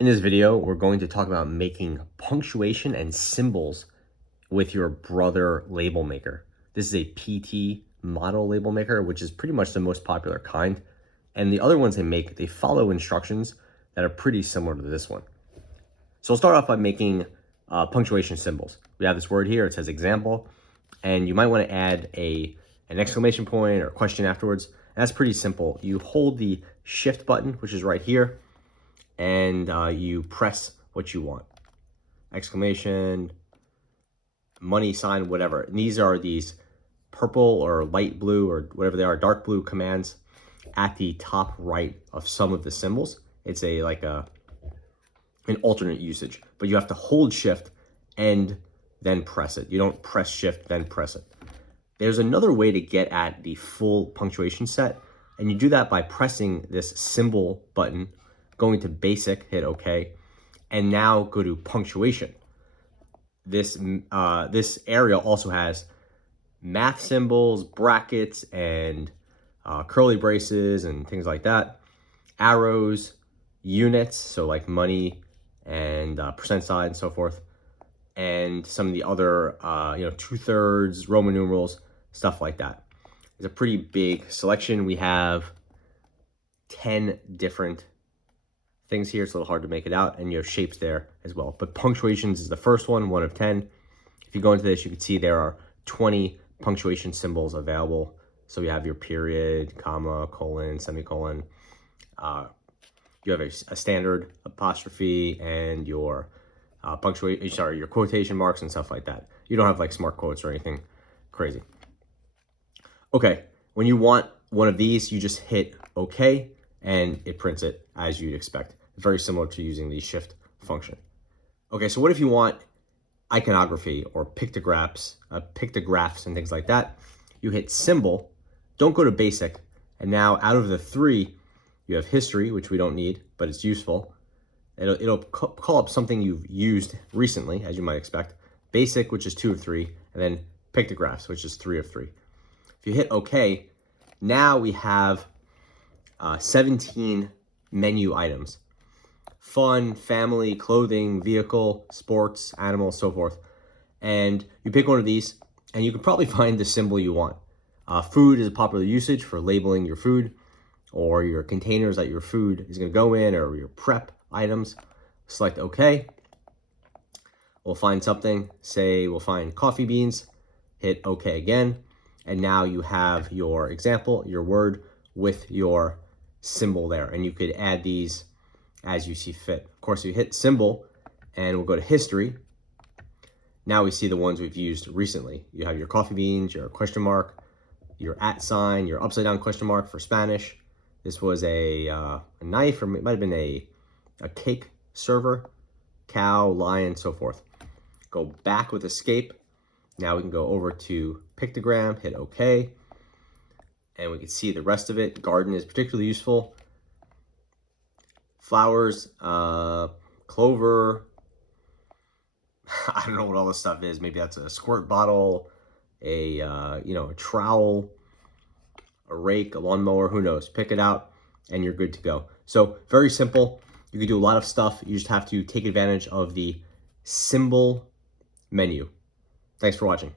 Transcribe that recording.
In this video, we're going to talk about making punctuation and symbols with your Brother label maker. This is a PT model label maker, which is pretty much the most popular kind. And the other ones they follow instructions that are pretty similar to this one. So I'll start off by making punctuation symbols. We have this word here, it says example, and you might want to add an exclamation point or a question afterwards. And that's pretty simple. You hold the shift button, which is right here, and you press what you want. Exclamation, money sign, whatever. And these are these purple or light blue or whatever they are, dark blue commands at the top right of some of the symbols. It's an alternate usage, but you have to hold shift and then press it. You don't press shift, then press it. There's another way to get at the full punctuation set, and you do that by pressing this symbol button, going to basic, hit OK, and now go to punctuation. This area also has math symbols, brackets, and curly braces and things like that, arrows, units, so like money and percent sign and so forth, and some of the other 2/3 Roman numerals, stuff like that. It's a pretty big selection. We have 10 different things here. It's a little hard to make it out, and you have shapes there as well. But punctuations is the first one of 10. If you go into this, you can see there are 20 punctuation symbols available. So you have your period, comma, colon, semicolon. You have a standard apostrophe and your your quotation marks and stuff like that. You don't have like smart quotes or anything crazy. Okay, when you want one of these, you just hit OK, and it prints it as you'd expect. Very similar to using the shift function. Okay, so what if you want iconography or pictographs and things like that? You hit symbol, don't go to basic, and now out of the three, you have history, which we don't need, but it's useful. It'll call up something you've used recently, as you might expect. Basic, which is 2 of 3, and then pictographs, which is 3 of 3. If you hit OK, now we have 17 menu items. Fun, family, clothing, vehicle, sports, animals, so forth. And you pick one of these, and you can probably find the symbol you want. Food is a popular usage for labeling your food, or your containers that your food is going to go in, or your prep items. Select OK. We'll find something. Say we'll find coffee beans. Hit OK again. And now you have your example, your word, with your symbol there. And you could add these as you see fit. Of course, you hit symbol, and we'll go to history. Now we see the ones we've used recently. You have your coffee beans, your question mark, your @ sign, your upside down question mark for Spanish. This was a knife, or it might have been a cake server, cow, lion, so forth. Go back with escape. Now we can go over to pictogram, hit OK, and we can see the rest of it. Garden is particularly useful. Flowers, clover, I don't know what all this stuff is. Maybe that's a squirt bottle, a trowel, a rake, a lawnmower, who knows? Pick it out and you're good to go. So very simple. You can do a lot of stuff. You just have to take advantage of the symbol menu. Thanks for watching.